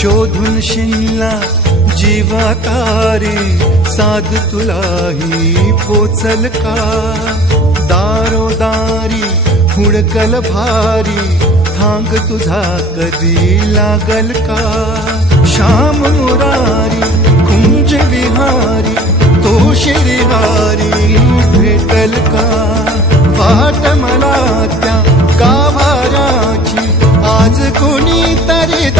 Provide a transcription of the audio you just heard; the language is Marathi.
शोधून शिनला जीवातारी साध तुलाही पोचल का दारोदारी हुडकल भारी थांग तुझा कधी लागल का श्याम मुरारी कुंज विहारी तो श्रीहारी भेटल का वाट मला त्या गाभाऱ्याची आज कोणी तरी